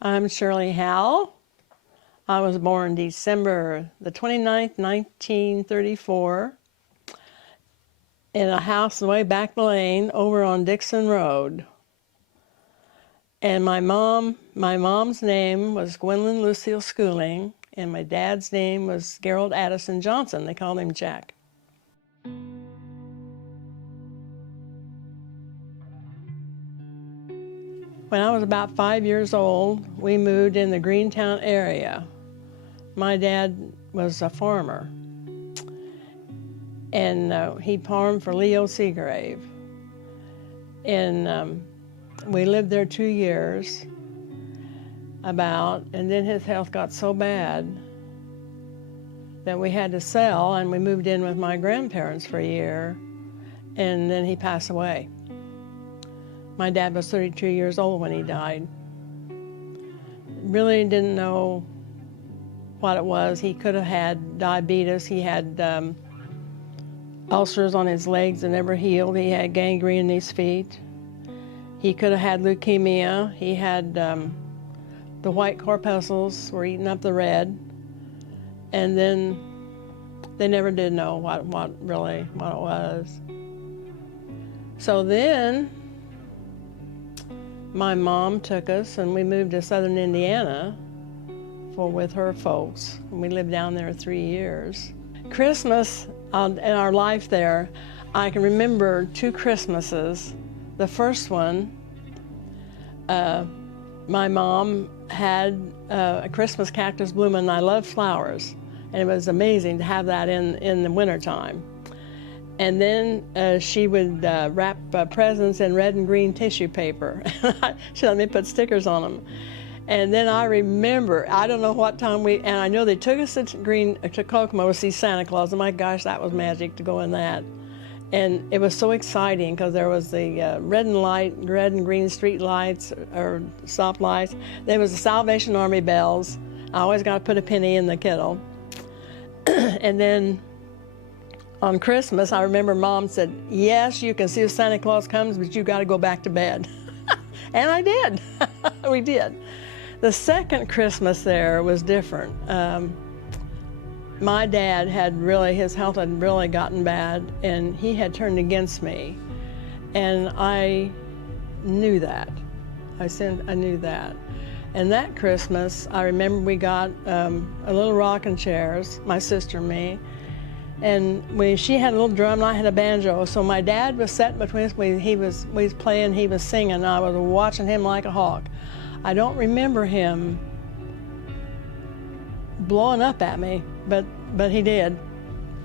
I'm Shirley Howell. I was born December the 29th, 1934, in a house way back the lane over on Dixon Road. And my mom's name was Gwendolyn Lucille Schooling, and my dad's name was Gerald Addison Johnson. They called him Jack. When I was about 5 years old, we moved in the Greentown area. My dad was a farmer, and he farmed for Leo Seagrave. And we lived there 2 years, and then his health got so bad that we had to sell, and we moved in with my grandparents for a year, and then he passed away. My dad was 32 years old when he died. Really didn't know what it was. He could have had diabetes. He had ulcers on his legs that never healed. He had gangrene in his feet. He could have had leukemia. He had the white corpuscles were eating up the red. And then they never did know what it was. So then my mom took us and we moved to southern Indiana with her folks. And we lived down there 3 years. Christmas in our life there, I can remember 2 Christmases. The first one, my mom had a Christmas cactus blooming, and I love flowers. And it was amazing to have that in the wintertime. And then she would wrap presents in red and green tissue paper. She let me put stickers on them. And then I remember, I don't know what time and I know they took us to Kokomo to see Santa Claus, and my gosh, that was magic to go in that. And it was so exciting because there was the red and green street lights or stop lights. There was the Salvation Army bells. I always got to put a penny in the kettle. And then on Christmas, I remember Mom said, yes, you can see if Santa Claus comes, but you got to go back to bed. And I did. We did. The second Christmas there was different. My dad his health had really gotten bad, and he had turned against me. And I knew that. I knew that. And that Christmas, I remember we got a little rocking chairs, my sister and me. And she had a little drum and I had a banjo. So my dad was sitting between us. We was playing, he was singing, and I was watching him like a hawk. I don't remember him blowing up at me, but he did.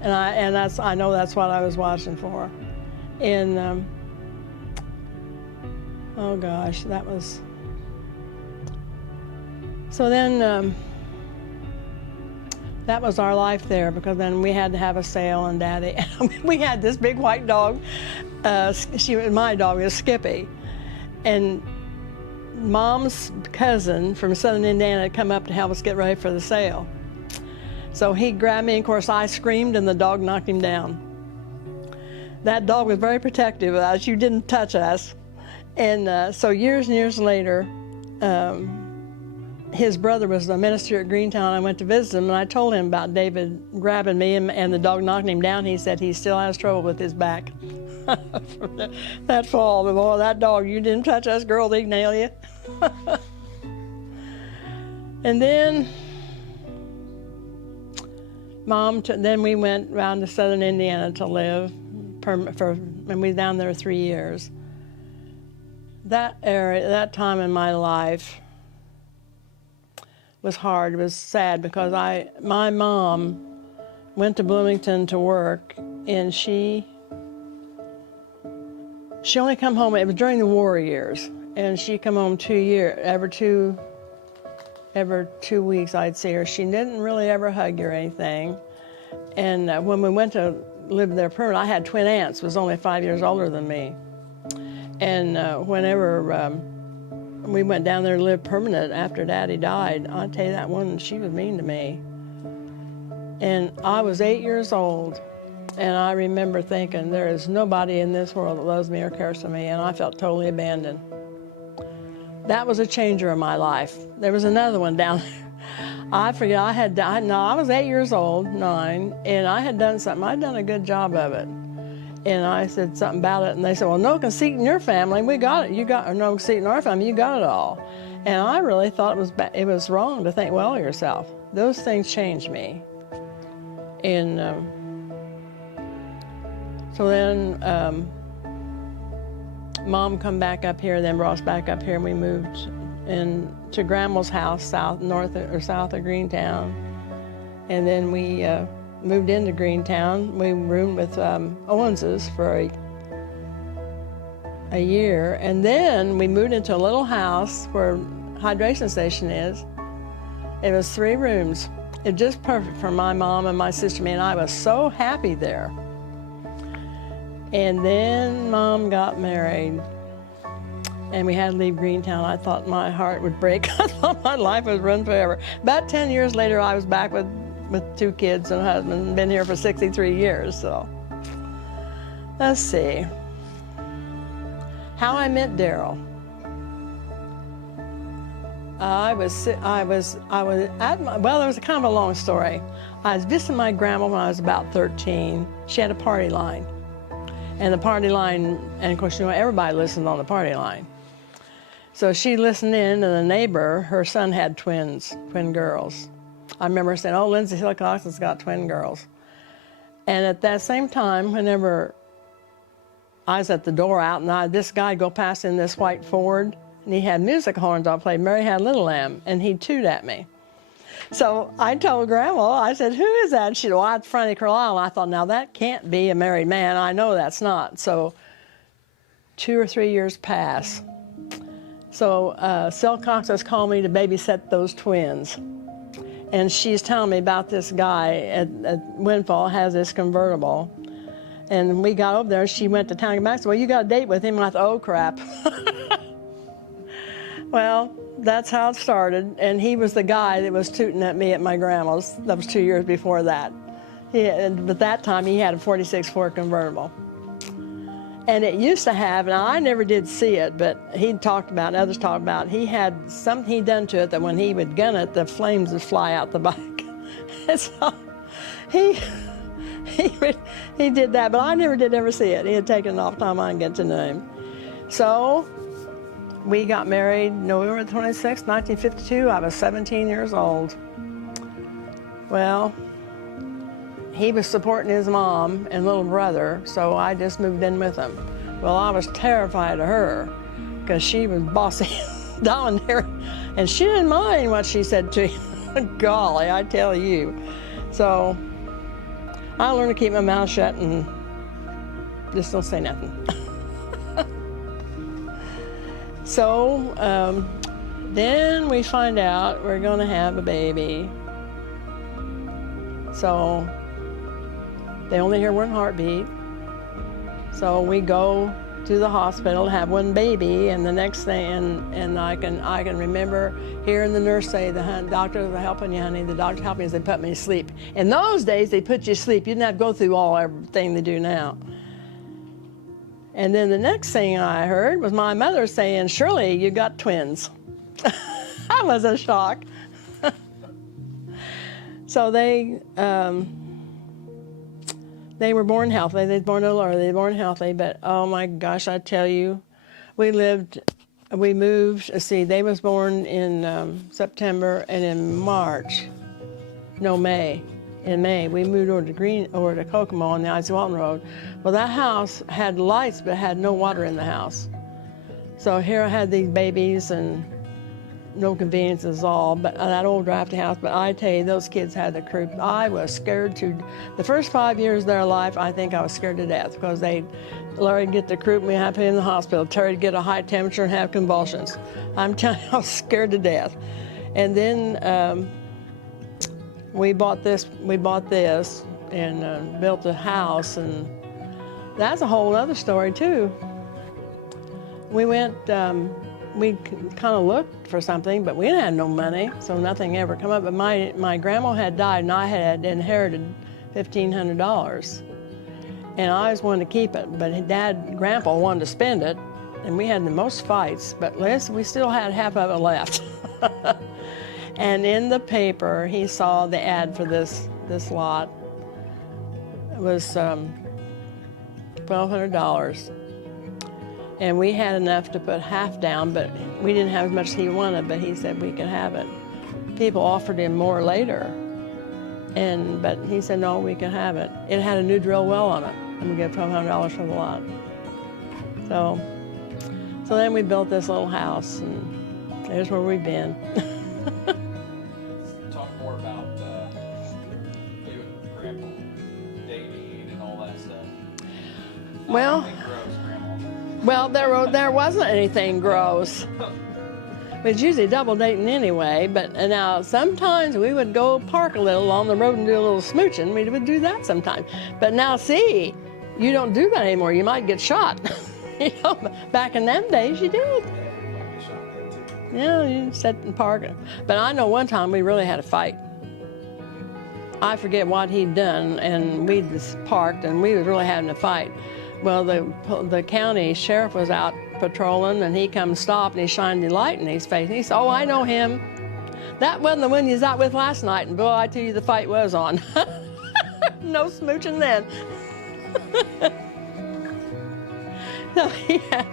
And I know that's what I was watching for. And oh gosh, that was. So then that was our life there, because then we had to have a sale, and Daddy, we had this big white dog. My dog is Skippy, and Mom's cousin from southern Indiana had come up to help us get ready for the sale. So he grabbed me, and of course I screamed, and the dog knocked him down. That dog was very protective of us. You didn't touch us. And so years and years later, his brother was the minister at Greentown. I went to visit him, and I told him about David grabbing me and the dog knocking him down. He said he still has trouble with his back from that fall. But boy, that dog, you didn't touch us, girl, they'd nail you. And then then we went around to southern Indiana to live, and we were down there 3 years. That time in my life was hard. It was sad because my mom went to Bloomington to work, and she only come home. It was during the war years, and she come home every 2 weeks I'd see her. She didn't really ever hug you or anything. And when we went to live there permanent, I had twin aunts, who was only 5 years older than me. And whenever we went down there to live permanent after Daddy died, I'll tell you, that one, she was mean to me. And I was 8 years old, and I remember thinking, there is nobody in this world that loves me or cares for me, and I felt totally abandoned. That was a changer in my life. There was another one down there. I forget, I was 8 years old, 9, and I had done something. I'd done a good job of it. And I said something about it, and they said, well, no conceit in your family, we got it. Or no conceit in our family, you got it all. And I really thought it was wrong to think well of yourself. Those things changed me. And so then Mom come back up here, then brought us back up here, and we moved to Grandma's house south of Greentown. And then we moved into Greentown. We roomed with Owens's for a year, and then we moved into a little house where hydration station is. It was 3 rooms. It was just perfect for my mom and my sister and me, and I was so happy there. And then Mom got married, and we had to leave Greentown. I thought my heart would break. I thought my life would run forever. About 10 years later, I was back with 2 kids and a husband, been here for 63 years, so. Let's see. How I met Daryl. Well, it was kind of a long story. I was visiting my grandma when I was about 13. She had a party line. And the party line, and of course, you know, everybody listened on the party line. So she listened in, and the neighbor, her son had twin girls. I remember saying, oh, Lindsay Silcox has got twin girls. And at that same time, whenever I was at the door out, and this guy go past in this white Ford, and he had music horns on, played Mary Had a Little Lamb, and he'd toot at me. So I told Grandma, I said, who is that? And she said, well, it's Franny Carlisle. And I thought, now that can't be a married man. I know that's not. So 2 or 3 years pass. So Silcox has called me to babysit those twins. And she's telling me about this guy at Windfall, has this convertible. And we got over there, she went to town and came back and said, well, you got a date with him. And I thought, oh, crap. Well, that's how it started. And he was the guy that was tooting at me at my grandma's. That was 2 years before that. But that time, he had a 46 Ford convertible. And it used to have, now I never did see it, but he talked about, others talked about, he had something he'd done to it that when he would gun it, the flames would fly out the back. And so he did that, but I never did ever see it. He had taken it off time I didn't get to know him. So we got married November 26, 1952. I was 17 years old. Well, he was supporting his mom and little brother, so I just moved in with him. Well, I was terrified of her because she was bossy, domineering, and she didn't mind what she said to him. Golly, I tell you. So I learned to keep my mouth shut and just don't say nothing. So then we find out we're going to have a baby. So they only hear 1 heartbeat. So we go to the hospital to have 1 baby, and the next thing, and I can remember hearing the nurse say, the doctors are helping you, honey, the doctor's helping you, they put me to sleep. In those days, they put you to sleep. You didn't have to go through everything they do now. And then the next thing I heard was my mother saying, Shirley, you got twins. That was a shock. So they were born healthy. They were born a little early. They were born healthy, but oh my gosh, I tell you, we moved. Let's see, they was born in September, and in May. In May, we moved over to Kokomo on the Isaac Walton Road. Well, that house had lights, but had no water in the house. So here I had these babies and no conveniences at but that old drafty house. But I tell you, those kids had the croup. I was scared the first 5 years of their life, I think I was scared to death because Larry'd get the croup and we had to put him in the hospital. Terry'd get a high temperature and have convulsions. I'm telling you, I was scared to death. And then we bought this and built a house, and that's a whole other story too. We went, we kind of looked for something, but we didn't have no money, so nothing ever come up. But my grandma had died, and I had inherited $1,500, and I always wanted to keep it. But Grandpa wanted to spend it, and we had the most fights, but we still had half of it left. And in the paper, he saw the ad for this lot. It was $1,200. And we had enough to put half down, but we didn't have as much as he wanted, but he said we could have it. People offered him more later, but he said, no, we can have it. It had a new drill well on it, and we get $1,200 for the lot. So then we built this little house, and there's where we've been. Talk more about you and Grandpa dating and all that stuff. Well, there wasn't anything gross. It was usually double dating anyway, but now sometimes we would go park a little on the road and do a little smooching. We would do that sometimes. But now, see, you don't do that anymore. You might get shot. You know, back in them days, you did. Yeah, you sit and park. But I know one time we really had a fight. I forget what he'd done, and we just parked, and we was really having a fight. Well, the county sheriff was out patrolling, and he come stop, and he shined the light in his face. And he said, oh, I know him. That wasn't the one you was out with last night, and boy, I tell you, the fight was on. No smooching then. So, yeah.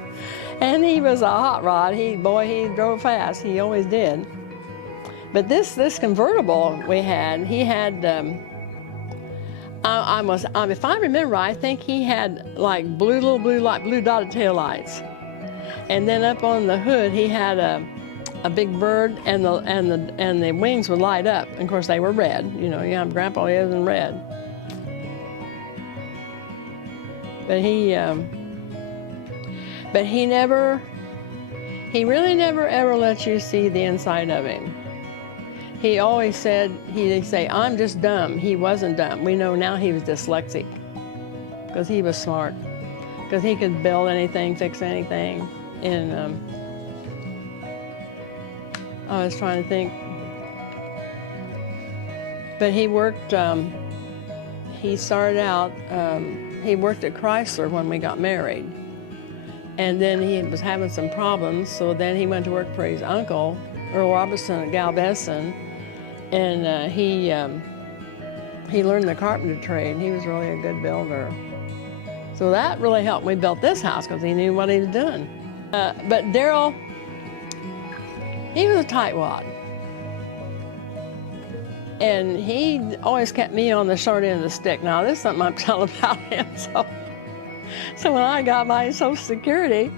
And he was a hot rod. He drove fast. He always did. But this convertible we had, he had, if I remember, I think he had like blue dotted taillights. And then up on the hood, he had a big bird, and the wings would light up. And of course, they were red. You know, yeah, Grandpa is in red. But he really never ever let you see the inside of him. He always said, he'd say, I'm just dumb. He wasn't dumb. We know now he was dyslexic because he was smart, because he could build anything, fix anything. And I was trying to think. But he worked, he started out, he worked at Chrysler when we got married. And then he was having some problems, so then he went to work for his uncle, Earl Robertson at Galveston, and he learned the carpenter trade. He was really a good builder. So that really helped. We built this house because he knew what he was doing. But Darryl, he was a tightwad. And he always kept me on the short end of the stick. Now, this is something I'm telling about him. So when I got my Social Security,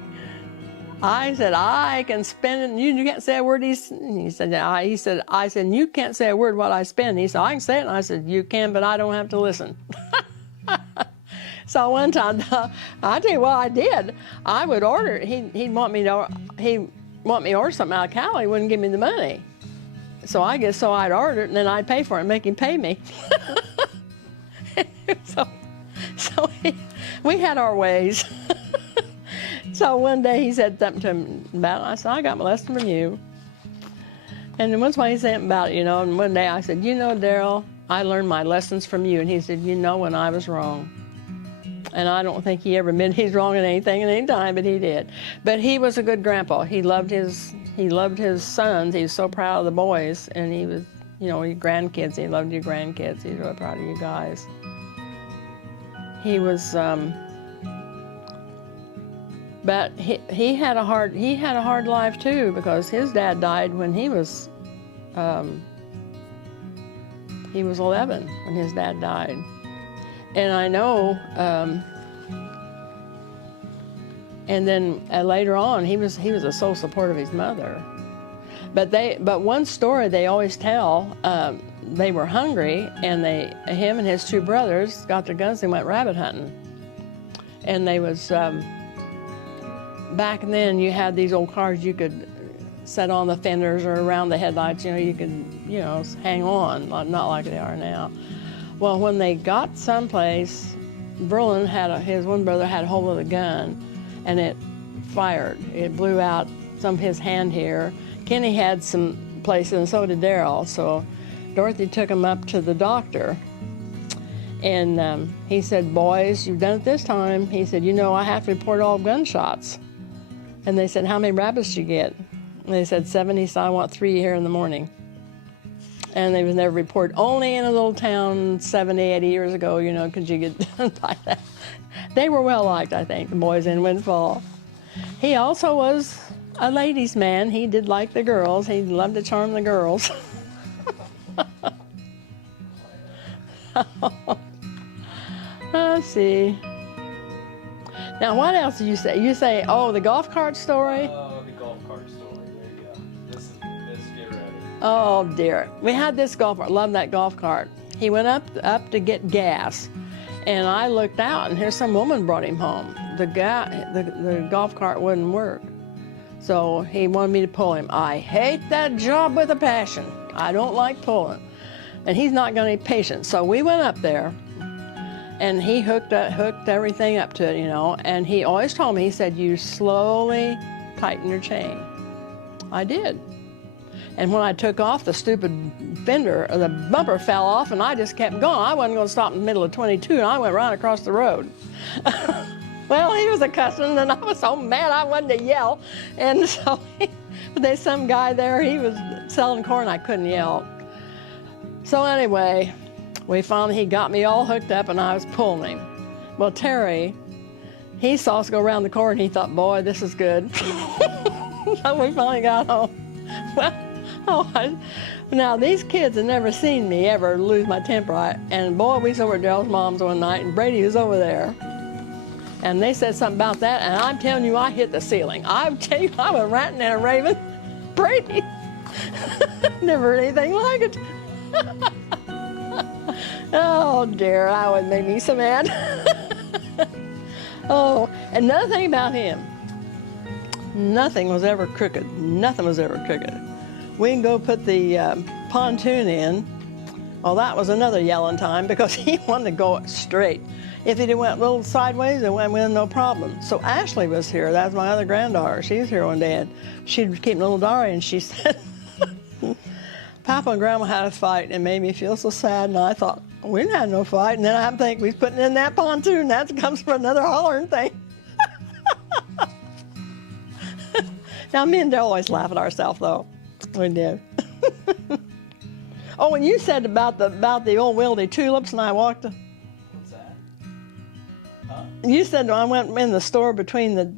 I said, I can spend it, and you can't say a word. He said, I said, you can't say a word what I spend. He said, I can say it. And I said, you can, but I don't have to listen. So one time, I tell you what I did. I would order, he'd want me to order something out of Cali. He wouldn't give me the money. So I'd order it, and then I'd pay for it and make him pay me. So we had our ways. So one day he said something to him about it. I said, I got my lesson from you. And then once he said something about it, you know, and one day I said, you know, Darryl, I learned my lessons from you. And he said, you know, when I was wrong. And I don't think he ever admitted he's wrong in anything at any time, but he did. But he was a good grandpa. He loved his sons. He was so proud of the boys. And he was, you know, your grandkids. He loved your grandkids. He's really proud of you guys. He was, but he had a hard life too, because his dad died when he was 11 when his dad died. And I know, and then later on, he was a sole support of his mother. But one story they always tell, they were hungry, and him and his two brothers got their guns and went rabbit hunting. And they was, back then you had these old cars you could set on the fenders or around the headlights, you know, you could, you know, hang on, not like they are now. Well, when they got someplace, Verlin his one brother had a hold of the gun, and it fired. It blew out some of his hand here. Kenny had some places, and so did Darryl. So Dorothy took him up to the doctor, and he said, boys, you've done it this time. He said, you know, I have to report all gunshots. And they said, how many rabbits did you get? And they said 7. He said, I want 3 here in the morning. And they was never reported. Only in a little town 70, 80 years ago, you know, could you get done by that. They were well liked, I think, the boys in Windfall. He also was a ladies' man. He did like the girls. He loved to charm the girls. Let's see. Now, what else do you say? You say, oh, the golf cart story? Oh, the golf cart story. There you go. This get ready. Oh, dear. We had this golf cart. Love that golf cart. He went up to get gas, and I looked out, and here's some woman brought him home. The golf cart wouldn't work. So he wanted me to pull him. I hate that job with a passion. I don't like pulling. And he's not got any patience. So we went up there, and he hooked everything up to it, you know. And he always told me, he said, you slowly tighten your chain. I did. And when I took off, the stupid fender, the bumper fell off, and I just kept going. I wasn't going to stop in the middle of 22, and I went right across the road. Well, he was a cussing, and I was so mad I wanted to yell. And so there's some guy there, he was selling corn, I couldn't yell. So anyway, he got me all hooked up, and I was pulling him. Well, Terry, he saw us go around the corner, and he thought, boy, this is good. So we finally got home. Well, now these kids had never seen me ever lose my temper. And boy, we was over at Daryl's mom's one night, and Brady was over there. And they said something about that, and I'm telling you, I hit the ceiling. I tell you, I was ranting and raving. Brady, never heard anything like it. Oh dear, that would make me so mad. Oh, another thing about him, nothing was ever crooked. Nothing was ever crooked. We can go put the pontoon in. Well, that was another yelling time because he wanted to go straight. If it went a little sideways, it went with no problem. So Ashley was here. That's my other granddaughter. She was here one day, and she'd keep little diary, and she said, Papa and Grandma had a fight, and it made me feel so sad. And I thought, we didn't have no fight. And then I think we was putting in that pontoon. That comes from another hollering thing. Now, me and Dale always laugh at ourselves, though. We did. Oh, and you said about the old wildy tulips, and I walked. What's that? Huh? You said I went in the store between the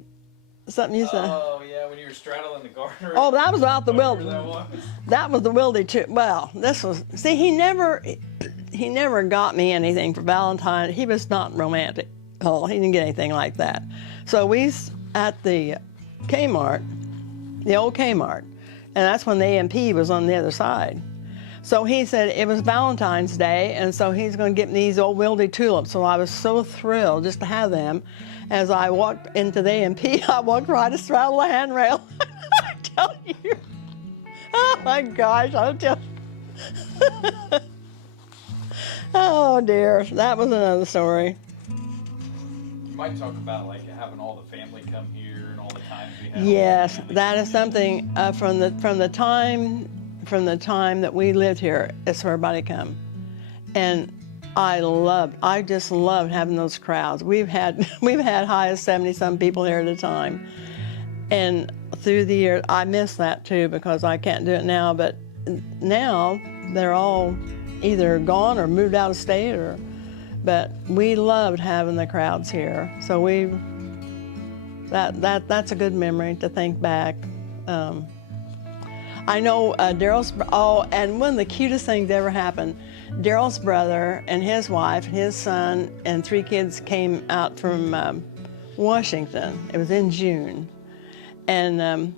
something you said. Oh yeah, when you were straddling the garter. Oh, that was about the wildy. That That was the wildy tulip. Well, this was. See, he never got me anything for Valentine's. He was not romantic. Oh, he didn't get anything like that. So we at the Kmart, the old Kmart, and that's when the A&P was on the other side. So he said it was Valentine's Day, and so he's going to get me these old wildy tulips. So I was so thrilled just to have them. As I walked into the A&P, I walked right astraddle the handrail. I tell you. Oh my gosh, I'll tell you. Oh dear, that was another story. You might talk about like having all the family come here and all the times we had. Yes, that is something from the time that we lived here. It's where everybody come, and I just loved having those crowds. We've had high as 70-some people here at a time, and through the years I miss that too because I can't do it now. But now they're all either gone or moved out of state, but we loved having the crowds here. So that's a good memory to think back. I know Daryl's, and one of the cutest things that ever happened, Daryl's brother and his wife, his son, and 3 kids came out from Washington. It was in June. And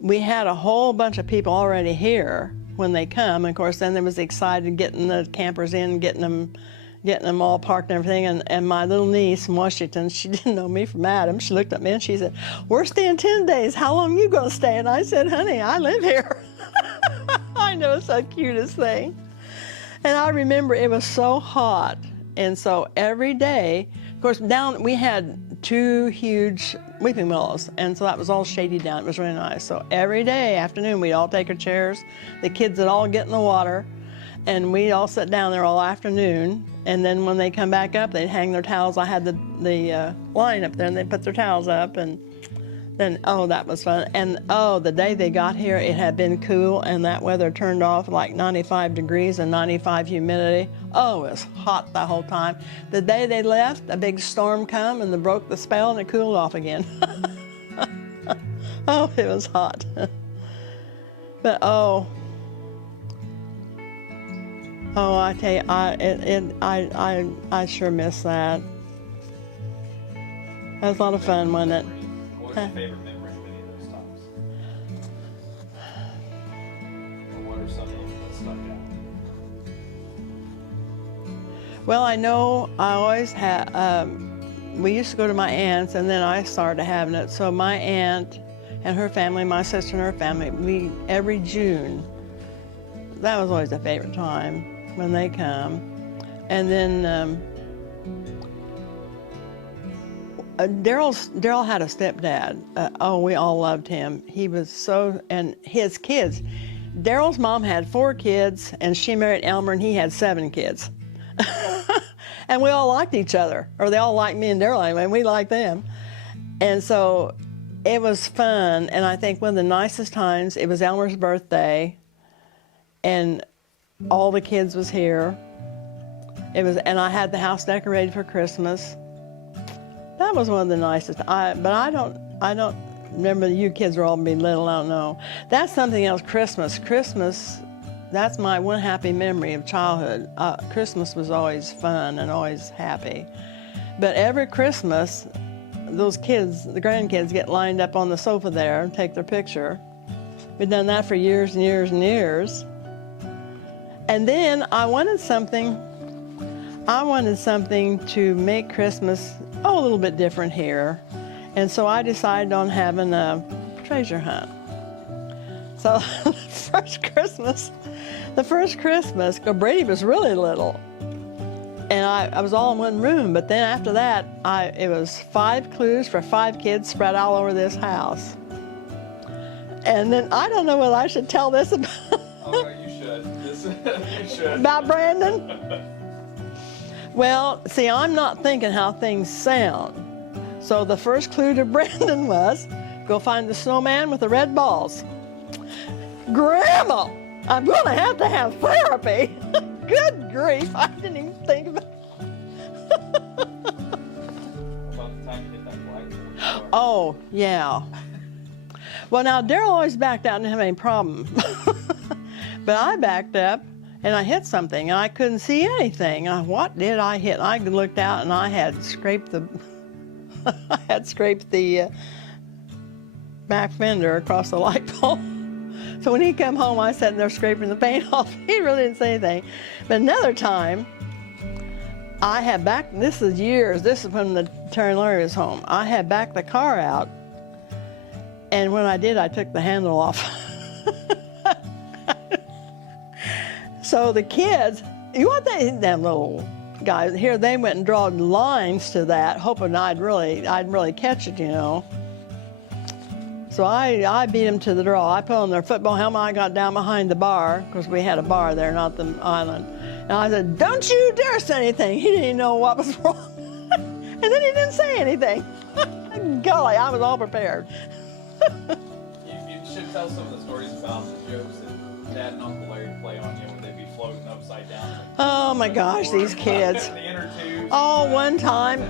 we had a whole bunch of people already here when they come. And of course, then there was excited getting the campers in, getting them all parked and everything. And my little niece from Washington, she didn't know me from Adam. She looked at me and she said, we're staying 10 days. How long are you going to stay? And I said, honey, I live here. I know, it's the cutest thing. And I remember it was so hot. And so every day, of course, down we had 2 huge weeping willows. And so that was all shady down. It was really nice. So every day, afternoon, we'd all take our chairs. The kids would all get in the water. And we'd all sit down there all afternoon. And then when they come back up, they'd hang their towels. I had the line up there, and they'd put their towels up. And Then, oh, that was fun. And, oh, the day they got here, it had been cool, and that weather turned off like 95 degrees and 95 humidity. Oh, it was hot the whole time. The day they left, a big storm come and they broke the spell, and it cooled off again. Oh, it was hot. But, oh, I tell you, I sure miss that. That was a lot of fun, wasn't it? What was your favorite memory of any of those times? Or what are some of them that stuck out? Well, I know I always had, we used to go to my aunt's, and then I started having it. So my aunt and her family, my sister and her family, every June, that was always a favorite time when they come. And then Daryl had a stepdad. We all loved him. He was so, and his kids. Daryl's mom had 4 kids, and she married Elmer, and he had 7 kids. And we all liked each other, or they all liked me and Daryl anyway, and we liked them. And so it was fun, and I think one of the nicest times, it was Elmer's birthday, and all the kids was here. And I had the house decorated for Christmas. That was one of the nicest. But I don't remember you kids were all being little. I don't know. That's something else. Christmas. That's my one happy memory of childhood. Christmas was always fun and always happy. But every Christmas, those kids, the grandkids, get lined up on the sofa there and take their picture. We've done that for years and years and years. And then I wanted something to make Christmas a little bit different here. And so I decided on having a treasure hunt. So the first Christmas, Brady was really little. And I was all in one room, but then after that, it was 5 clues for 5 kids spread all over this house. And then I don't know whether I should tell this about... Oh, no, you should. You should. About Brandon? Well, see, I'm not thinking how things sound. So the first clue to Brandon was, go find the snowman with the red balls. Grandma, I'm going to have therapy. Good grief, I didn't even think about it. About the time you hit that flagpole. Oh, yeah. Well, now, Daryl always backed out and didn't have any problem. But I backed up, and I hit something, and I couldn't see anything. What did I hit? I looked out, and I had scraped the back fender across the light pole. So when he come home, I sat there scraping the paint off. He really didn't say anything. But another time, I had backed, this is years, this is when Terry and Larry was home. I had backed the car out, and when I did, I took the handle off. So the kids, them little guys here, they went and drawed lines to that, hoping I'd really catch it, you know. So I beat them to the draw. I put on their football helmet. I got down behind the bar, because we had a bar there, not the island. And I said, "Don't you dare say anything." He didn't even know what was wrong. And then he didn't say anything. Golly, I was all prepared. You should tell some of the stories about the jokes that Dad and Uncle Larry play on you when they'd be floating upside down. Oh my gosh, these kids. The inner tubes. Oh, one time,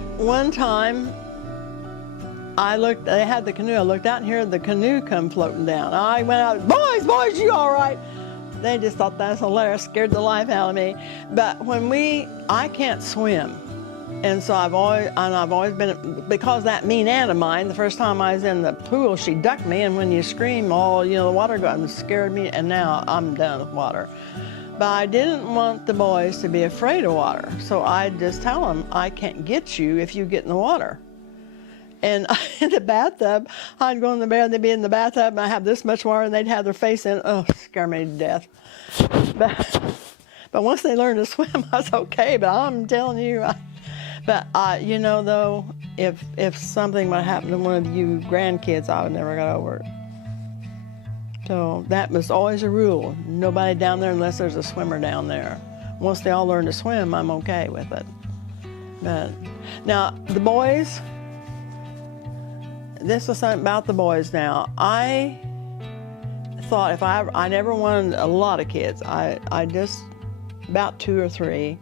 they had the canoe. I looked out and heard the canoe come floating down. I went out, boys, you all right? They just thought that was hilarious, scared the life out of me. But I can't swim. And so I've always been, because that mean aunt of mine, the first time I was in the pool, she ducked me, and when you scream, the water got scared me, and now I'm done with water. But I didn't want the boys to be afraid of water, so I just tell them, I can't get you if you get in the water. And in the bathtub, I'd go in the bed, they'd be in the bathtub, and I have this much water, and they'd have their face in it. Oh, scare me to death. But once they learned to swim, I was okay, but I'm telling you, though, if something would happen to one of you grandkids, I would never got over it. So that was always a rule. Nobody down there unless there's a swimmer down there. Once they all learn to swim, I'm okay with it. But now, the boys, this is something about the boys now. I thought if I never wanted a lot of kids. I just, about 2 or 3.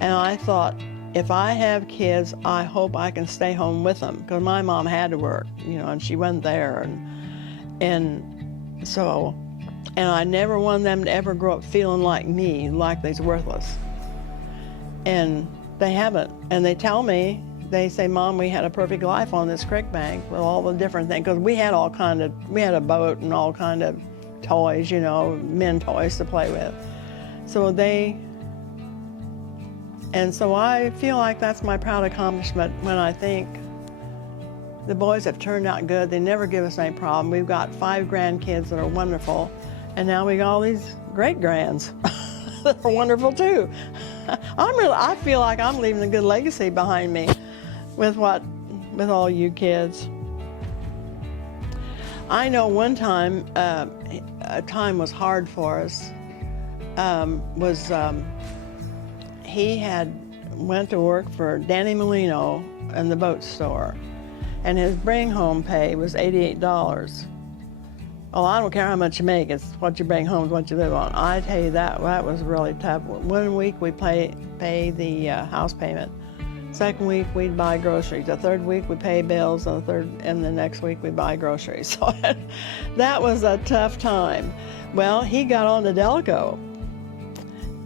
And I thought, if I have kids, I hope I can stay home with them, because my mom had to work, and she wasn't there. And so, and I never wanted them to ever grow up feeling like me, like they's worthless. And they haven't. And they tell me, they say, Mom, we had a perfect life on this creek bank with all the different things, because we had we had a boat and all kind of toys, men toys to play with. And so I feel like that's my proud accomplishment when I think the boys have turned out good. They never give us any problem. We've got 5 grandkids that are wonderful, and now we got all these great grands that are wonderful too. I feel like I'm leaving a good legacy behind me with all you kids. I know one time, a time was hard for us, he had went to work for Danny Molino in the boat store, and his bring home pay was $88. Oh, I don't care how much you make, it's what you bring home is what you live on. I tell you, that was really tough. 1 week we pay the house payment. 2nd week we'd buy groceries. The 3rd week we pay bills, and the next week we buy groceries. So that was a tough time. Well, he got on to Delco.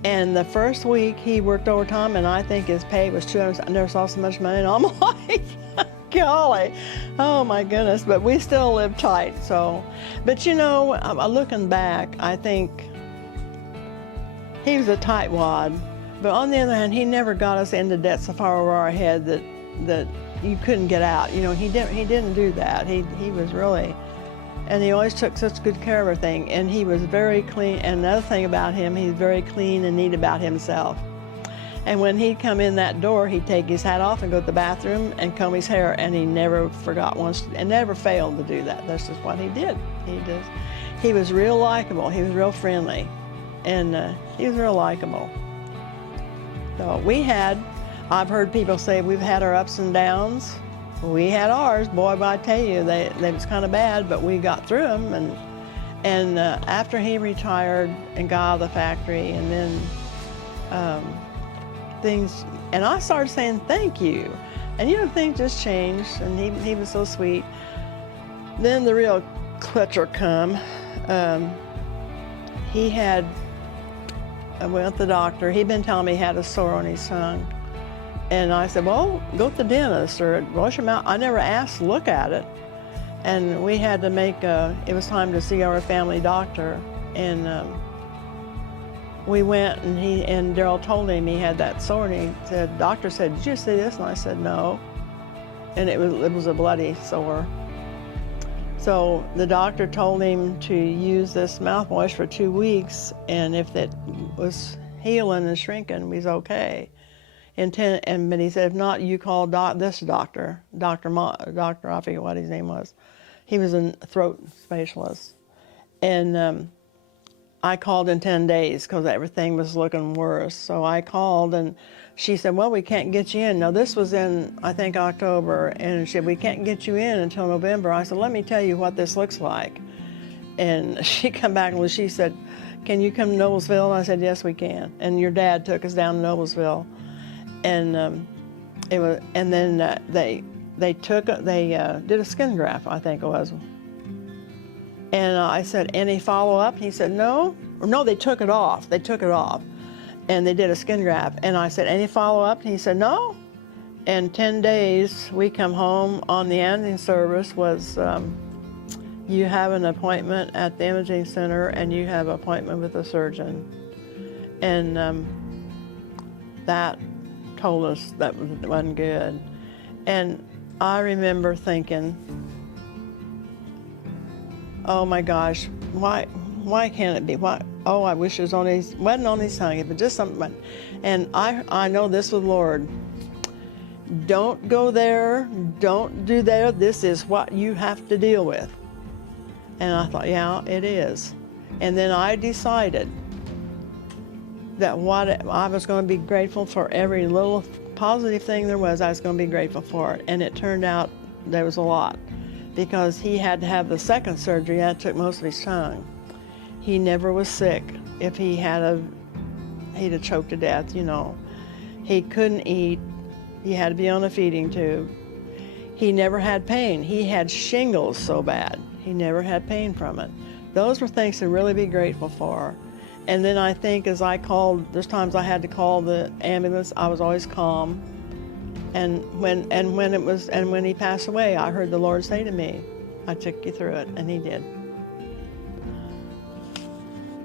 And the first week he worked overtime, and I think his pay was $200. I never saw so much money in all my life. Golly, oh my goodness, but we still lived tight. So, but looking back, I think he was a tightwad. But on the other hand, he never got us into debt so far over our head that you couldn't get out. He didn't do that. He was really. And he always took such good care of everything, and he was very clean. And another thing about him, he's very clean and neat about himself. And when he'd come in that door, he'd take his hat off and go to the bathroom and comb his hair, and he never forgot once, and never failed to do that. That's just what he did. He was real likable. He was real friendly, and he was real likable. So I've heard people say we've had our ups and downs. We had ours, boy, but I tell you, they was kind of bad, but we got through them. And after he retired and got out of the factory, and then and I started saying thank you, and things just changed, and he was so sweet. Then the real clutcher come. I went to the doctor. He'd been telling me he had a sore on his tongue. And I said, well, go to the dentist or wash your mouth. I never asked to look at it. And we had to it was time to see our family doctor. And we went, and Daryl told him he had that sore, and he said, doctor said, did you see this? And I said, no. And it was a bloody sore. So the doctor told him to use this mouthwash for 2 weeks, and if it was healing and shrinking, we was okay. But he said, if not, you call this doctor, I forget what his name was. He was a throat specialist. And I called in 10 days because everything was looking worse. So I called, and she said, well, we can't get you in. Now, this was in, I think, October, and she said, we can't get you in until November. I said, let me tell you what this looks like. And she come back and she said, can you come to Noblesville? And I said, yes, we can. And your dad took us down to Noblesville. And then they did a skin graft, I think it was. And I said, any follow-up? He said, no. No, they took it off. And they did a skin graft. And I said, any follow-up? And he said, no. And 10 days, we come home on the ending service was, you have an appointment at the imaging center, and you have an appointment with a surgeon. And that told us that wasn't good. And I remember thinking, oh my gosh, why can't it be? I wish it wasn't on his tongue, but just something. And I know this with Lord. Don't go there, don't do there, this is what you have to deal with. And I thought, yeah, it is. And then I decided that I was going to be grateful for every little positive thing there was. I was going to be grateful for it. And it turned out there was a lot, because he had to have the second surgery. That took most of his tongue. He never was sick. If he'd have choked to death, you know. He couldn't eat. He had to be on a feeding tube. He never had pain. He had shingles so bad. He never had pain from it. Those were things to really be grateful for. And then I think as I called, there's times I had to call the ambulance, I was always calm. And when he passed away, I heard the Lord say to me, I took you through it, and he did.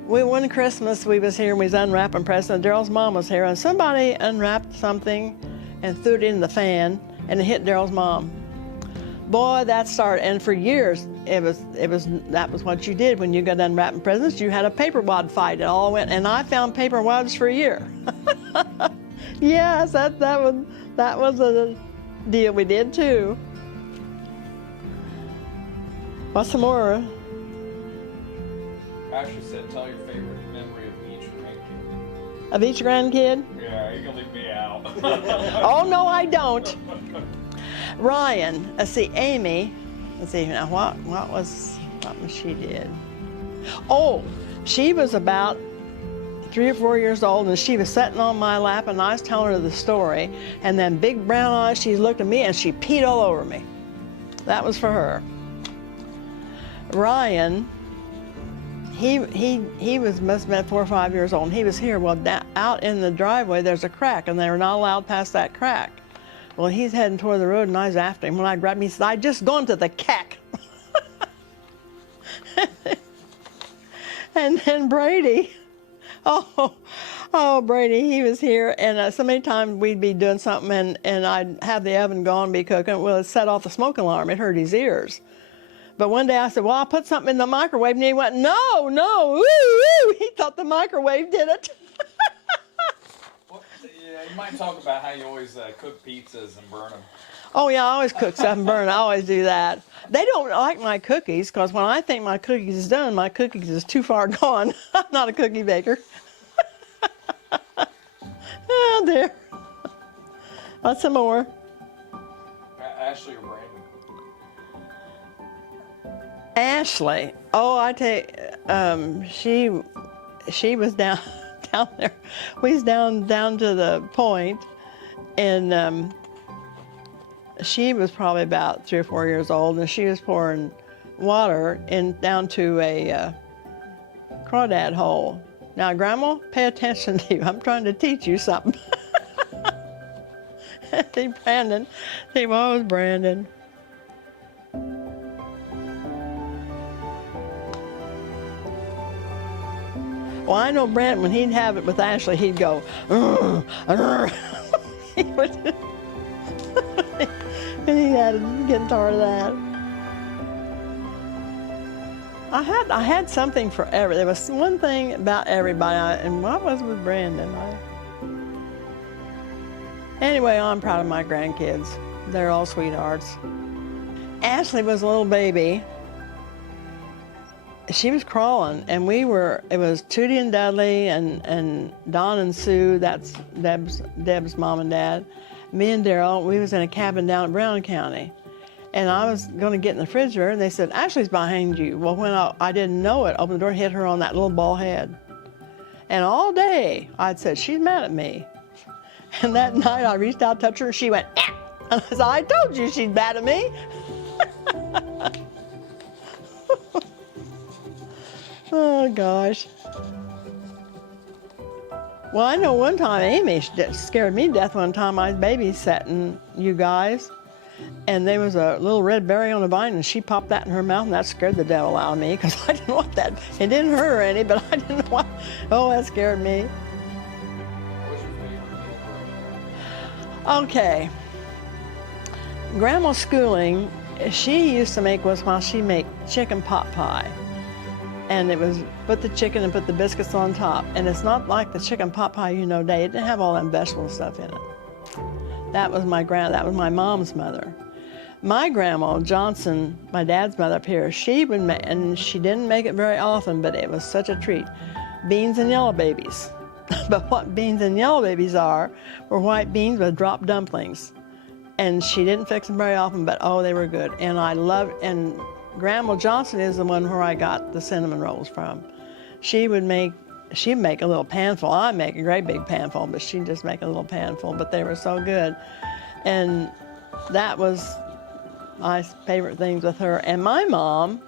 One Christmas we was here and we was unwrapping presents, and Daryl's mom was here, and somebody unwrapped something and threw it in the fan, and it hit Daryl's mom. Boy, that started, and for years, that was what you did when you got done wrapping presents. You had a paper wad fight. It all went, and I found paper wads for a year. Yes, that was a deal we did too. What's some more? Ashley said, tell your favorite memory of each grandkid. Of each grandkid? Yeah, you can leave me out. Oh, no, I don't. Ryan, let's see, Amy, let's see, now what was she did? Oh, she was about 3 or 4 years old, and she was sitting on my lap, and I was telling her the story, and then big brown eyes, she looked at me, and she peed all over me. That was for her. Ryan, he must have been 4 or 5 years old, and he was here. Well, out in the driveway, there's a crack, and they were not allowed past that crack. Well, he's heading toward the road, and I was after him. When I grabbed him, he said, I just gone to the cack. And then Brady, oh, Brady, he was here, and so many times we'd be doing something, and I'd have the oven going, be cooking. Well, it set off the smoke alarm. It hurt his ears. But one day I said, well, I'll put something in the microwave, and he went, no, woo, woo. He thought the microwave did it. Well, yeah, you might talk about how you always cook pizzas and burn them. Oh, yeah, I always cook stuff and burn. I always do that. They don't like my cookies, because when I think my cookies is done, my cookies is too far gone. I'm not a cookie baker. Oh, dear. What's some more? Ashley or Brandon? Ashley. Oh, I tell you, she was down there. We was down to the point, and she was probably about 3 or 4 years old, and she was pouring water down to a crawdad hole. Now, Grandma, pay attention to you. I'm trying to teach you something. See, Brandon. See, what was Brandon? Well, I know Brandon, when he'd have it with Ashley, he'd go, he would, and he had to get tired of that. I had something for there was one thing about everybody, and what was with Brandon? Anyway, I'm proud of my grandkids. They're all sweethearts. Ashley was a little baby. She was crawling, and it was Tootie and Dudley and Don and Sue, that's Deb's mom and dad. Me and Daryl, we was in a cabin down at Brown County. And I was going to get in the refrigerator, and they said, Ashley's behind you. Well, when I didn't know it, opened the door and hit her on that little bald head. And all day, I'd said, she's mad at me. And that night, I reached out, touched her, and she went, ah! And I said, I told you she's mad at me. Oh, gosh. Well, I know one time Amy scared me to death one time. I was babysitting you guys, and there was a little red berry on the vine, and she popped that in her mouth, and that scared the devil out of me, because I didn't want that. It didn't hurt her any, but I didn't want. Oh, that scared me. What's your favorite meal? Okay. Grandma's schooling, she used to make she made chicken pot pie. And it was put the chicken and put the biscuits on top. And it's not like the chicken pot pie you know today. It didn't have all that vegetable stuff in it. That was my mom's mother. My grandma, Johnson, my dad's mother up here, she would make, and she didn't make it very often, but it was such a treat. Beans and yellow babies. But what beans and yellow babies were white beans with drop dumplings. And she didn't fix them very often, but oh, they were good. And I loved, and Grandma Johnson is the one where I got the cinnamon rolls from. She'd make a little panful. I'd make a great big panful, but she'd just make a little panful, but they were so good. And that was my favorite things with her. And my mom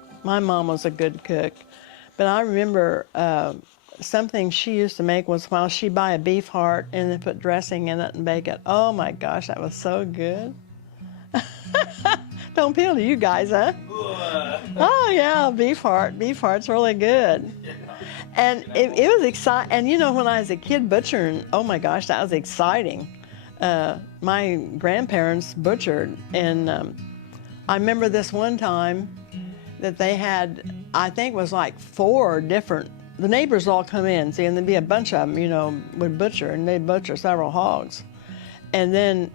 was a good cook, but I remember something she used to make was while she'd buy a beef heart and then put dressing in it and bake it. Oh my gosh, that was so good. Don't appeal to you guys, huh? Oh yeah, beef heart. Beef heart's really good. Yeah. And it was exciting. And you know, when I was a kid butchering, oh my gosh, that was exciting. My grandparents butchered, and I remember this one time that they had, I think it was like 4 different, the neighbors all come in, see, and there'd be a bunch of them, you know, would butcher, and they'd butcher several hogs. And then,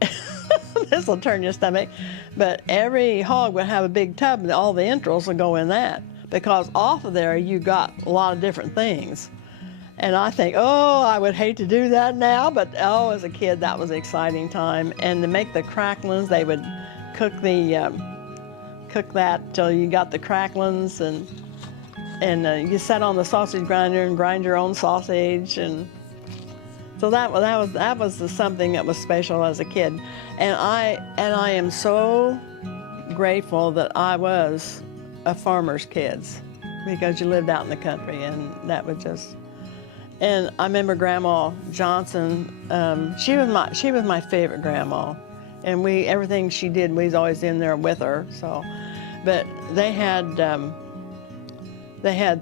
this will turn your stomach, but every hog would have a big tub, and all the entrails would go in that, because off of there you got a lot of different things. And I think, oh, I would hate to do that now, but oh, as a kid, that was an exciting time. And to make the cracklings, they would cook that till you got the cracklings, and you sat on the sausage grinder and grind your own sausage, and so that was something that was special as a kid. And I am so grateful that I was a farmer's kids, because you lived out in the country, and that was just. And I remember Grandma Johnson. She was my favorite grandma, and everything she did, we was always in there with her. So, but they had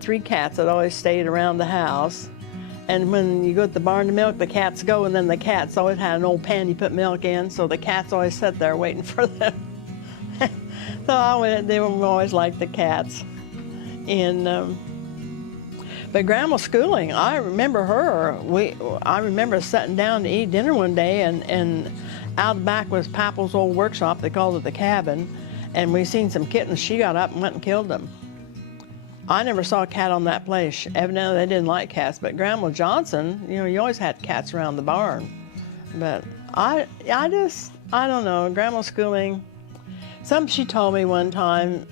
3 cats that always stayed around the house. And when you go to the barn to milk, the cats go, and then the cats always had an old pan you put milk in, so the cats always sat there waiting for them. So they always liked the cats. And but Grandma's schooling, I remember her. I remember sitting down to eat dinner one day, and out back was Papa's old workshop. They called it the cabin, and we seen some kittens. She got up and went and killed them. I never saw a cat on that place. Evidently they didn't like cats, but Grandma Johnson, you know, you always had cats around the barn. But I don't know, Grandma's schooling. She told me one time,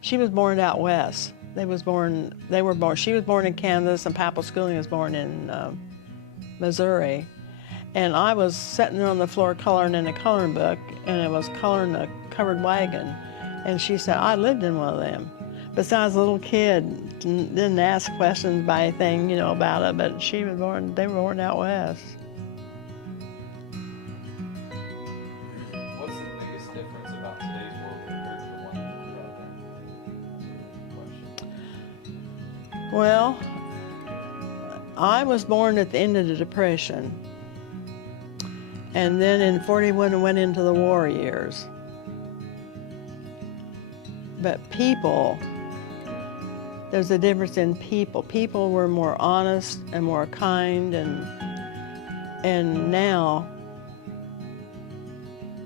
she was born out west. She was born in Kansas, and Papa Schooling was born in Missouri. And I was sitting there on the floor coloring in a coloring book, and it was coloring a covered wagon. And she said, I lived in one of them. Besides, a little kid, didn't ask questions about anything, you know, about it, but they were born out west. What's the biggest difference about today's world compared to the one that you grew up in? Well, I was born at the end of the Depression, and then in 41 went into the war years. But people, there's a difference in people. People were more honest and more kind, and now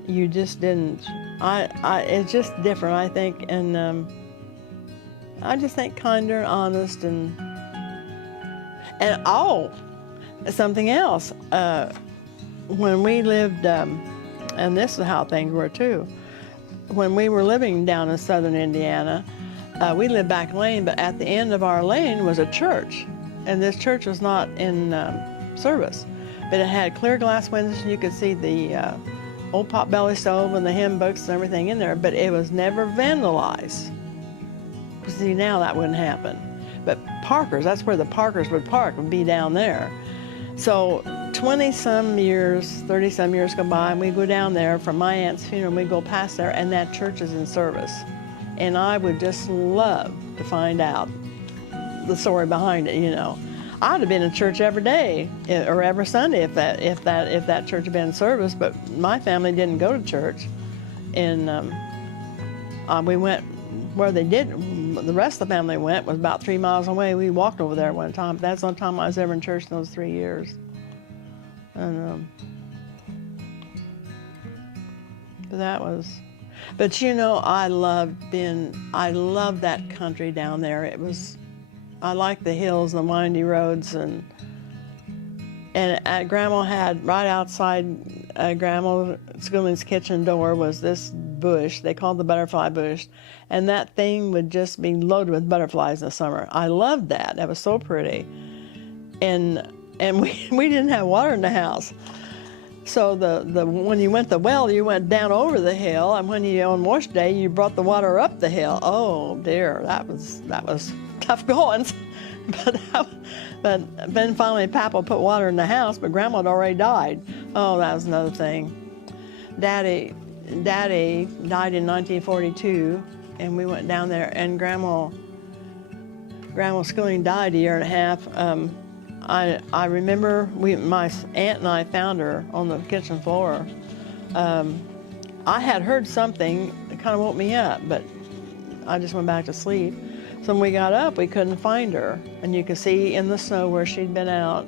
you just didn't. It's just different, I think, and I just think kinder, honest, and oh, something else. When we lived, and this is how things were too. When we were living down in southern Indiana, we lived back lane, but at the end of our lane was a church, and this church was not in service, but it had clear glass windows, and you could see the old potbelly stove and the hymn books and everything in there, but it was never vandalized. See, now that wouldn't happen. But Parkers, that's where the Parkers would park, would be down there. So 20-some years, 30-some years go by, and we go down there for my aunt's funeral, and we go past there, and that church is in service. And I would just love to find out the story behind it, you know. I'd have been in church every day or every Sunday if that church had been in service, but my family didn't go to church. And we went where they did. The rest of the family went was about 3 miles away. We walked over there one time. That's the only time I was ever in church in those 3 years. And but that was. But you know, I loved that country down there. I liked the hills and the windy roads, and Grandma had right outside Grandma Schooling's kitchen door was this bush they called the butterfly bush, and that thing would just be loaded with butterflies in the summer. I loved that. That was so pretty. And we didn't have water in the house. So when you went to the well, you went down over the hill, and when you on wash day, you brought the water up the hill. Oh dear, that was tough going. But then finally Papa put water in the house, but Grandma had already died. Oh, that was another thing. Daddy died in 1942, and we went down there, and Grandma Schooling died a year and a half. I remember my aunt and I found her on the kitchen floor. I had heard something that kind of woke me up, but I just went back to sleep. So when we got up, we couldn't find her. And you could see in the snow where she'd been out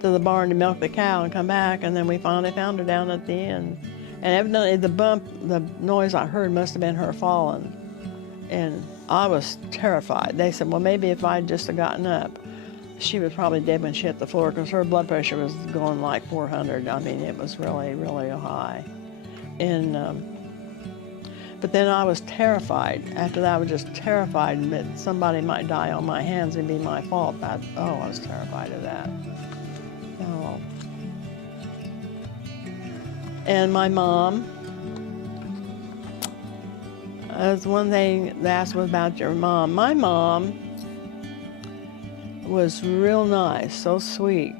to the barn to milk the cow and come back, and then we finally found her down at the end. And evidently the noise I heard must have been her falling. And I was terrified. They said, well, maybe if I'd just have gotten up, she was probably dead when she hit the floor, because her blood pressure was going like 400. I mean, it was really, really high. And but then I was terrified. After that, I was just terrified that somebody might die on my hands and be my fault. I was terrified of that. Oh. And my mom. That's one thing they asked me about your mom. My mom was real nice, so sweet.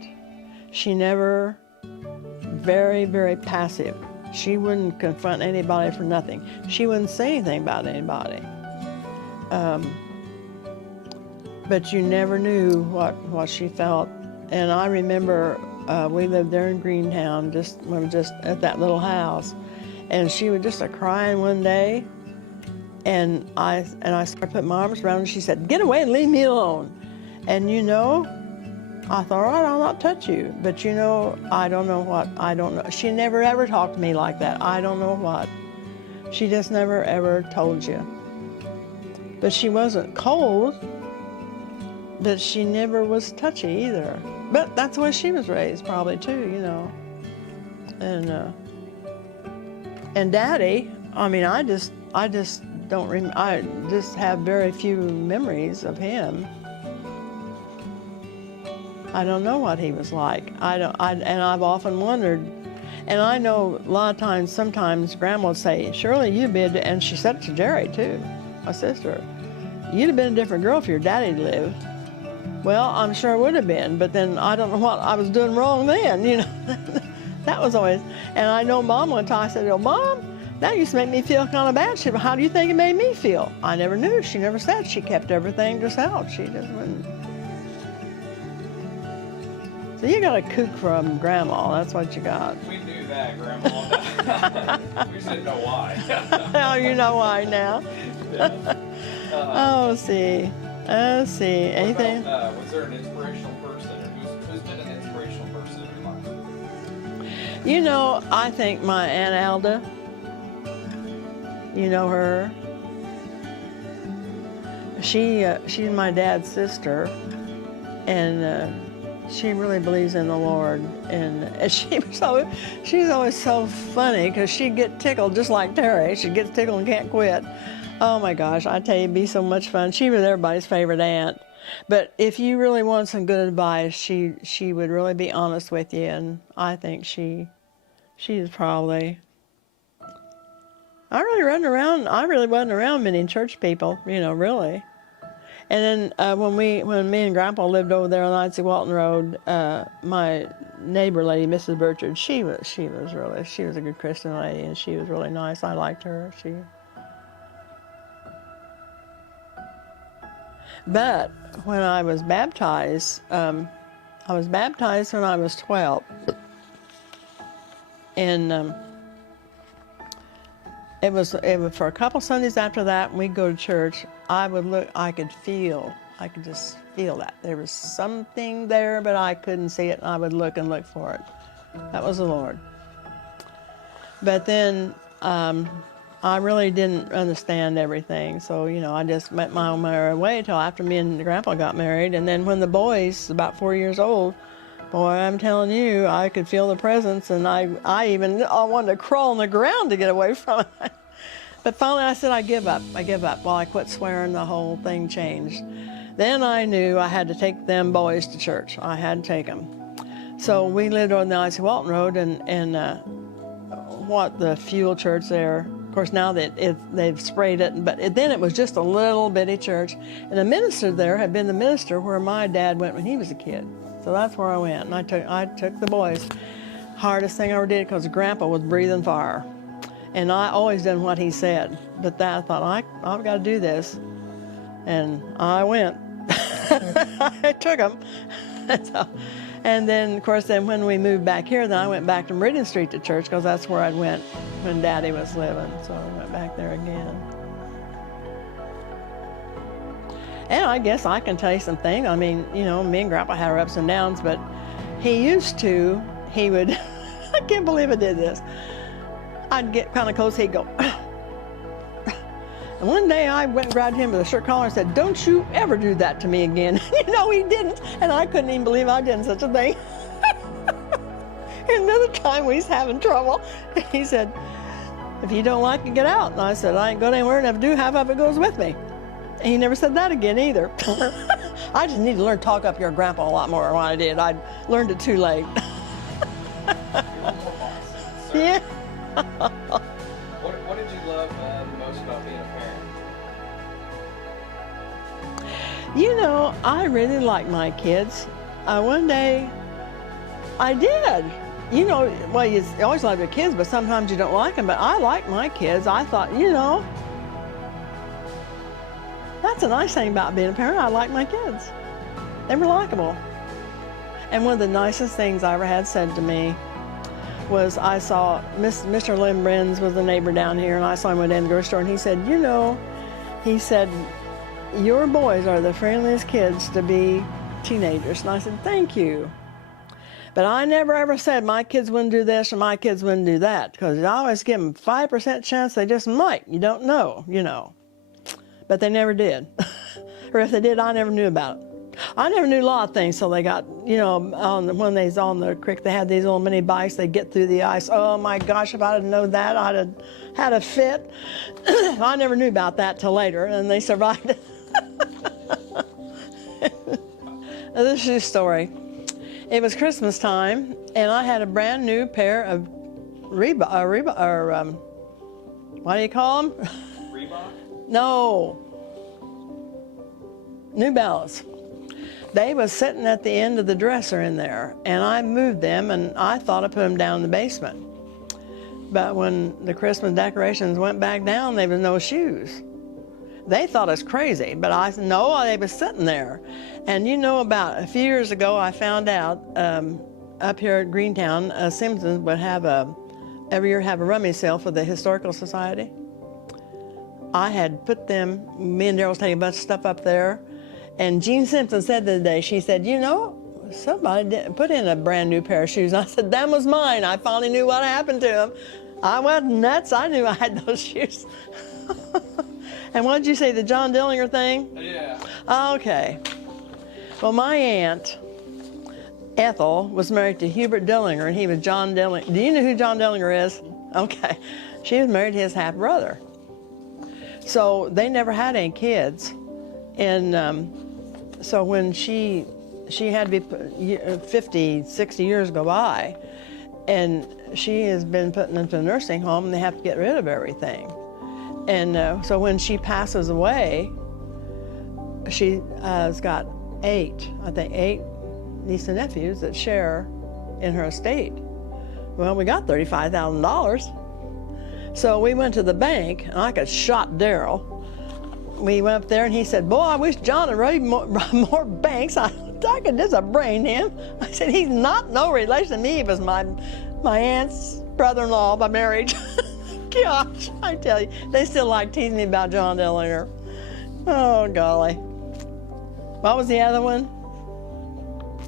She never, very, very passive. She wouldn't confront anybody for nothing. She wouldn't say anything about anybody. But you never knew what she felt. And I remember we lived there in Greentown, we were just at that little house, and she was just crying one day, and I started putting my arms around her, and she said, "Get away and leave me alone." And you know, I thought, all right, I'll not touch you. But you know, I don't know. She never ever talked to me like that. I don't know what. She just never ever told you. But she wasn't cold, but she never was touchy either. But that's the way she was raised probably too, you know. And Daddy, I mean, I just don't remember, I just have very few memories of him. I don't know what he was like. And I've often wondered, and I know a lot of times, sometimes Grandma would say, "Shirley, you'd be," and she said it to Jerry too, my sister, "You'd have been a different girl if your daddy lived." Well, I'm sure it would have been, but then I don't know what I was doing wrong then, you know. That was always, and I know Mom one time, I said, "Oh, Mom, that used to make me feel kind of bad." She said, "How do you think it made me feel?" I never knew. She never said. She kept everything just out. She just wouldn't. So you got a kook from Grandma, that's what you got. We knew that, Grandma. We just didn't know why. Oh, you know why now. Yeah. Oh, see. Anything? Was there an inspirational person, or who's been an inspirational person in your life? You know, I think my Aunt Alda, you know her? She's my dad's sister, and she really believes in the Lord, and she's always so funny, because she'd get tickled just like Terry. She gets tickled and can't quit. Oh my gosh, I tell you, it'd be so much fun. She was everybody's favorite aunt. But if you really want some good advice, she would really be honest with you, and I think she is probably. I really wasn't around many church people, you know, really. And then when me and Grandpa lived over there on Nancy Walton Road, my neighbor lady, Mrs. Burchard, she was a good Christian lady, and she was really nice. I liked her. But when I was baptized when I was 12, and it was for a couple Sundays after that, when we'd go to church, I could just feel that. There was something there, but I couldn't see it, and I would look for it. That was the Lord. But then I really didn't understand everything, so, you know, I just went my own merry way until after me and Grandpa got married. And then when the boys, about 4 years old, Boy, I'm telling you, I could feel the presence, and I wanted to crawl on the ground to get away from it. But finally I said, I give up. Well, I quit swearing, the whole thing changed. Then I knew I had to take them boys to church. I had to take them. So we lived on the Icy Walton Road, and the Fuel Church there. Of course, now that they've sprayed it, but then it was just a little bitty church. And the minister there had been the minister where my dad went when he was a kid. So that's where I went, and I took the boys. Hardest thing I ever did, because Grandpa was breathing fire. And I always done what he said. But that I thought, I've got to do this. And I went. I took them. And then, of course, when we moved back here, then I went back to Meridian Street to church, because that's where I went when Daddy was living. So I went back there again. And I guess I can tell you something. I mean, me and Grandpa had our ups and downs, but he would, I can't believe I did this. I'd get kind of close, he'd go, and one day I went and grabbed him with a shirt collar and said, don't you ever do that to me again. He didn't, and I couldn't even believe I did such a thing. And another time we was having trouble, he said, if you don't like it, get out. And I said, I ain't going anywhere, and if I do, half of it goes with me. And he never said that again either. I just need to learn to talk up your Grandpa a lot more than I did. I learned it too late. Yeah. What did you love the most about being a parent? I really like my kids. One day, I did. Well, you always love your kids, but sometimes you don't like them. But I like my kids. I thought, that's a nice thing about being a parent. I like my kids. They were likable. And one of the nicest things I ever had said to me was, I saw Mr. Lynn Brenz was a neighbor down here, and I saw him one day in the grocery store, and he said, your boys are the friendliest kids to be teenagers. And I said, thank you. But I never ever said my kids wouldn't do this or my kids wouldn't do that, because I always give them 5% chance they just might. You don't know, But they never did. Or if they did, I never knew about it. I never knew a lot of things, so they got, when they was on the creek, they had these little mini bikes, they'd get through the ice. Oh my gosh, if I'd have known that, I'd have had a fit. I never knew about that till later, and they survived it. This is a story. It was Christmas time, and I had a brand new pair of what do you call them? Reebok? No. New Balance. They was sitting at the end of the dresser in there, and I moved them, and I thought I put them down in the basement. But when the Christmas decorations went back down, there was no shoes. They thought I was crazy, but I said, no, they was sitting there. And about a few years ago, I found out up here at Greentown, Simpsons would have every year have a rummage sale for the Historical Society. I had put them, me and Daryl was taking a bunch of stuff up there, and Jean Simpson said the other day, she said, somebody put in a brand new pair of shoes. And I said, that was mine. I finally knew what happened to them. I went nuts. I knew I had those shoes. And what did you say, the John Dillinger thing? Yeah. Okay. Well, my aunt, Ethel, was married to Hubert Dillinger, and he was John Dillinger. Do you know who John Dillinger is? Okay. She was married to his half-brother. So they never had any kids. And so when she had to be 50, 60 years go by, and she has been put into a nursing home, and they have to get rid of everything. And so when she passes away, she has got eight nieces and nephews that share in her estate. Well, we got $35,000. So we went to the bank, and I could shot Daryl. We went up there, and he said, boy, I wish John had raised more banks. I could just have brained him. I said, he's not no relation to me. He was my aunt's brother-in-law by marriage. Gosh, I tell you, they still like teasing me about John Dillinger. Oh, golly. What was the other one?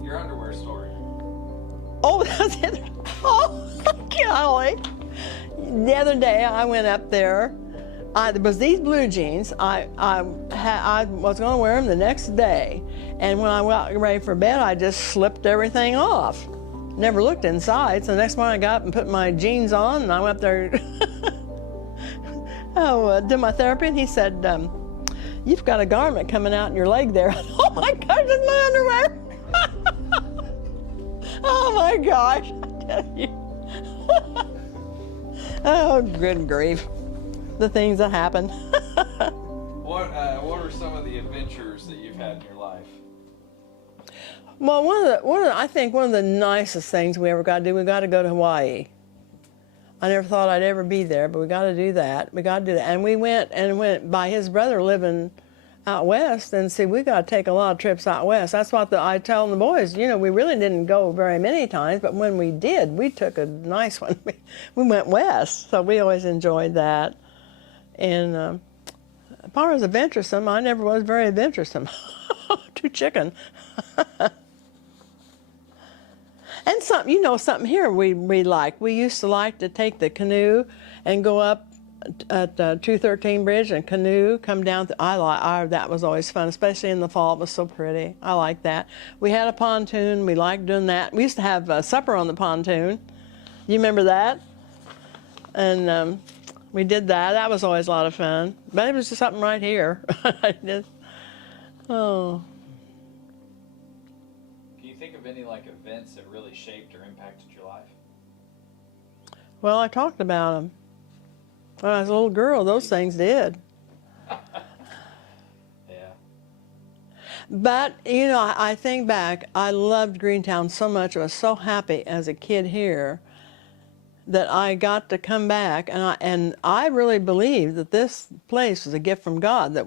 Your underwear story. Oh, that's it. Oh, golly. The other day, I went up there It was these blue jeans. I was going to wear them the next day, and when I got ready for bed, I just slipped everything off. Never looked inside. So the next morning I got up and put my jeans on, and I went up there did my therapy, and he said, "You've got a garment coming out in your leg there." Oh my gosh, it's my underwear. Oh my gosh, I tell you. Oh, good grief. The things that happen. What are some of the adventures that you've had in your life? Well, I think one of the nicest things we ever got to do, we got to go to Hawaii. I never thought I'd ever be there, but we got to do that. We got to do that. And we went by his brother living out west, and see, we got to take a lot of trips out west. That's what I tell the boys, you know, we really didn't go very many times, but when we did, we took a nice one. We went west, so we always enjoyed that. And as far as adventuresome, I never was very adventuresome. Too chicken. And something here we like. We used to like to take the canoe and go up at 213 Bridge and canoe, come down. That was always fun, especially in the fall. It was so pretty. I like that. We had a pontoon. We liked doing that. We used to have supper on the pontoon. You remember that? And we did that. That was always a lot of fun. But it was just something right here. Oh. Can you think of any events that really shaped or impacted your life? Well, I talked about them. When I was a little girl, those things did. Yeah. But, I think back, I loved Greentown so much. I was so happy as a kid here that I got to come back, and I really believe that this place was a gift from God, that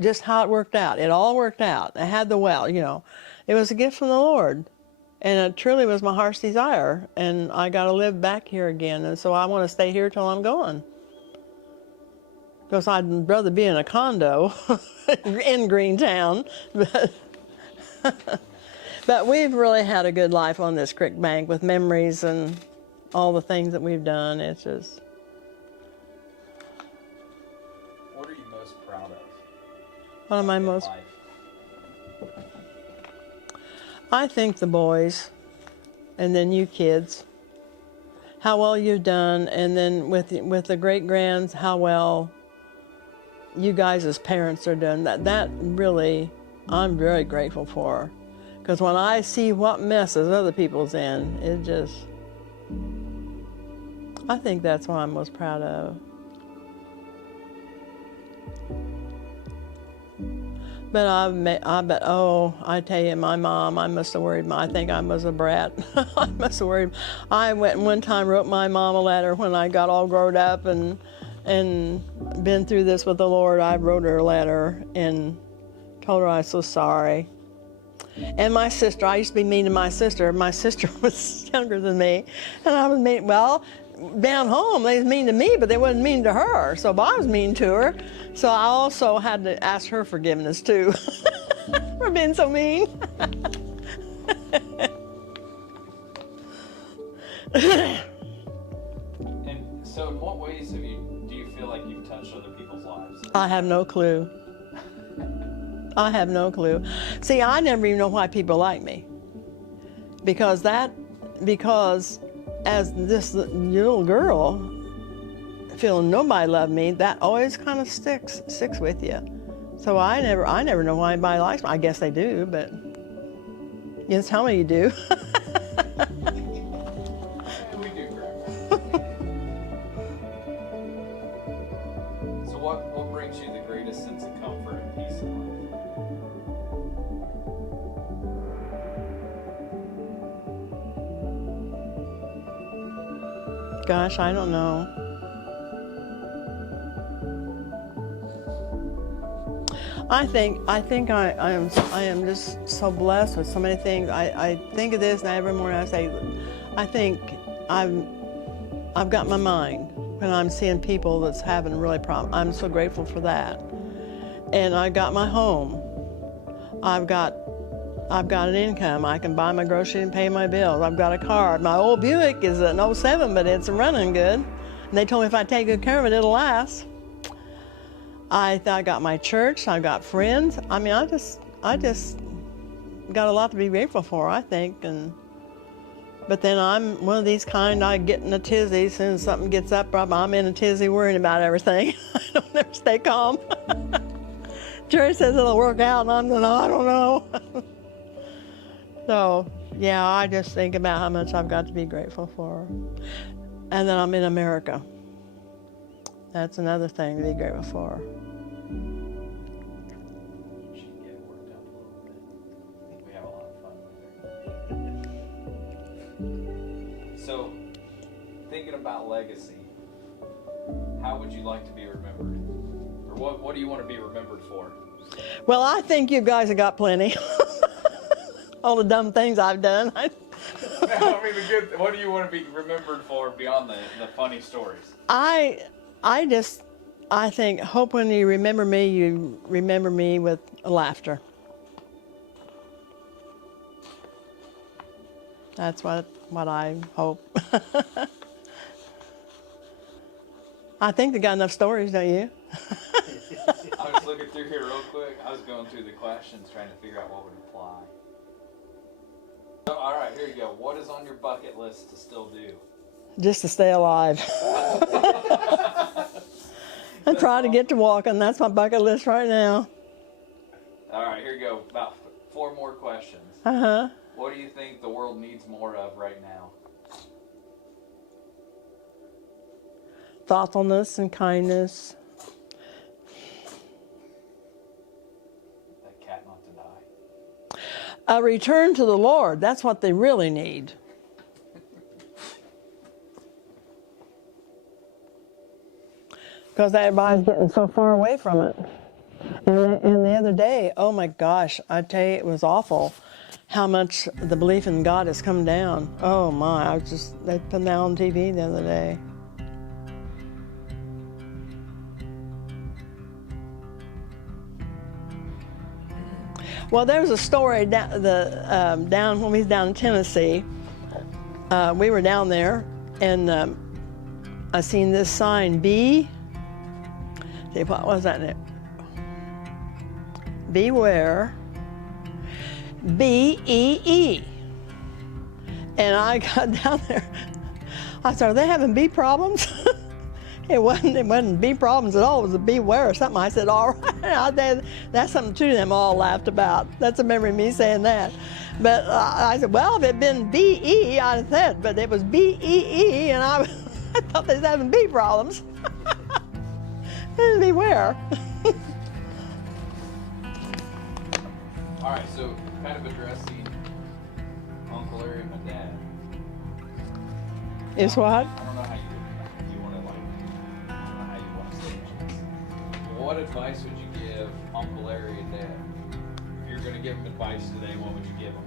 just how it worked out. It all worked out. I had the well, It was a gift from the Lord, and it truly was my heart's desire, and I got to live back here again, and so I want to stay here till I'm gone. Because I'd rather be in a condo in Greentown, but we've really had a good life on this creek bank with memories and all the things that we've done. It's just... What are you most proud of? What am I most... I think the boys, and then you kids, how well you've done, and then with the great-grands, how well you guys as parents are doing. That really, I'm very grateful for. Because when I see what messes other people's in, it just... I think that's what I'm most proud of. But I tell you, my mom, I must have worried. I think I was a brat. I must have worried. I went one time, wrote my mom a letter when I got all grown up and been through this with the Lord. I wrote her a letter and told her I was so sorry. And my sister, I used to be mean to my sister. My sister was younger than me, and I was mean. Well, down home, they was mean to me, but they wasn't mean to her. So I was mean to her. So I also had to ask her forgiveness too for being so mean. And so, in what ways do you feel like you've touched other people's lives? I have no clue. I have no clue. See, I never even know why people like me. Because as this little girl, feeling nobody loved me, that always kind of sticks with you. So I never know why anybody likes me. I guess they do, but you just tell me you do. We do, Grandma. So what brings you the greatest sense of comfort and peace in life? Gosh, I don't know. I think I am just so blessed with so many things. I think of this, and every morning I say, I think I've got my mind when I'm seeing people that's having really problems. I'm so grateful for that. And I got my home. I've got an income. I can buy my groceries and pay my bills. I've got a car. My old Buick is an '07, but it's running good. And they told me if I take good care of it, it'll last. I got my church, I got friends. I mean, I just got a lot to be grateful for, I think. But then I'm one of these kind, I get in a tizzy as soon as something gets up, I'm in a tizzy worrying about everything. I don't ever stay calm. Jerry says it'll work out, and I'm going, I don't know. So, yeah, I just think about how much I've got to be grateful for. And then I'm in America. That's another thing to be grateful for. She can get it worked out a little bit. I think we have a lot of fun with her. So, thinking about legacy, how would you like to be remembered? Or what do you want to be remembered for? Well, I think you guys have got plenty. All the dumb things I've done. I mean, what do you want to be remembered for beyond the funny stories? I think, hope when you remember me with laughter. That's what I hope. I think they got enough stories, don't you? I was looking through here real quick. I was going through the questions trying to figure out what would apply. So, all right, here you go. What is on your bucket list to still do? Just to stay alive. I'm trying to get to walking. That's my bucket list right now. All right, here you go. About 4 more questions. Uh-huh. What do you think the world needs more of right now? Thoughtfulness and kindness. That cat not to die. A return to the Lord. That's what they really need. Because everybody's getting so far away from it. And the other day, oh my gosh, I tell you, it was awful how much the belief in God has come down. Oh my, they put that on TV the other day. Well, there was a story down when we was down in Tennessee. We were down there, and I seen this sign, what was that? Beware, B-E-E. And I got down there. I said, are they having bee problems? It wasn't bee problems at all. It was a beware or something. I said, all right. That's something too them all laughed about. That's a memory of me saying that. But I said, well, if it had been B-E, I'd have said, but it was B-E-E, and I thought they was having bee problems. Beware. All right, so kind of addressing Uncle Larry and my dad. Is what? I don't know how you want to I don't know how you want to stage this. What advice would you give Uncle Larry and Dad? If you're going to give them advice today, what would you give them?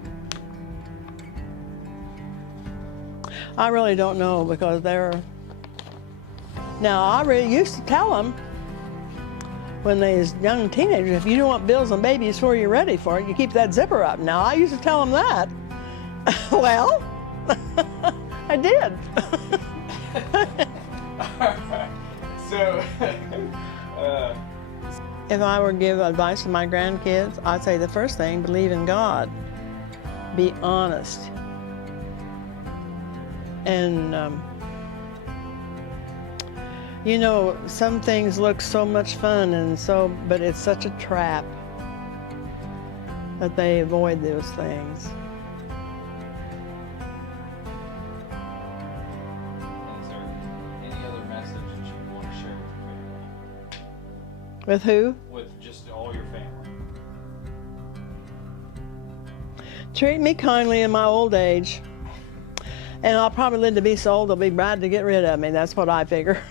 I really don't know because now I really used to tell them when they was young teenagers, if you don't want bills and babies before you're ready for it, you keep that zipper up. Now I used to tell them that. Well, I did. So, if I were to give advice to my grandkids, I'd say the first thing, believe in God. Be honest. And, you know, some things look so much fun but it's such a trap that they avoid those things. Is there any other message that you want to share with your family? With who? With just all your family. Treat me kindly in my old age. And I'll probably live to be so old they'll be glad to get rid of me. That's what I figure.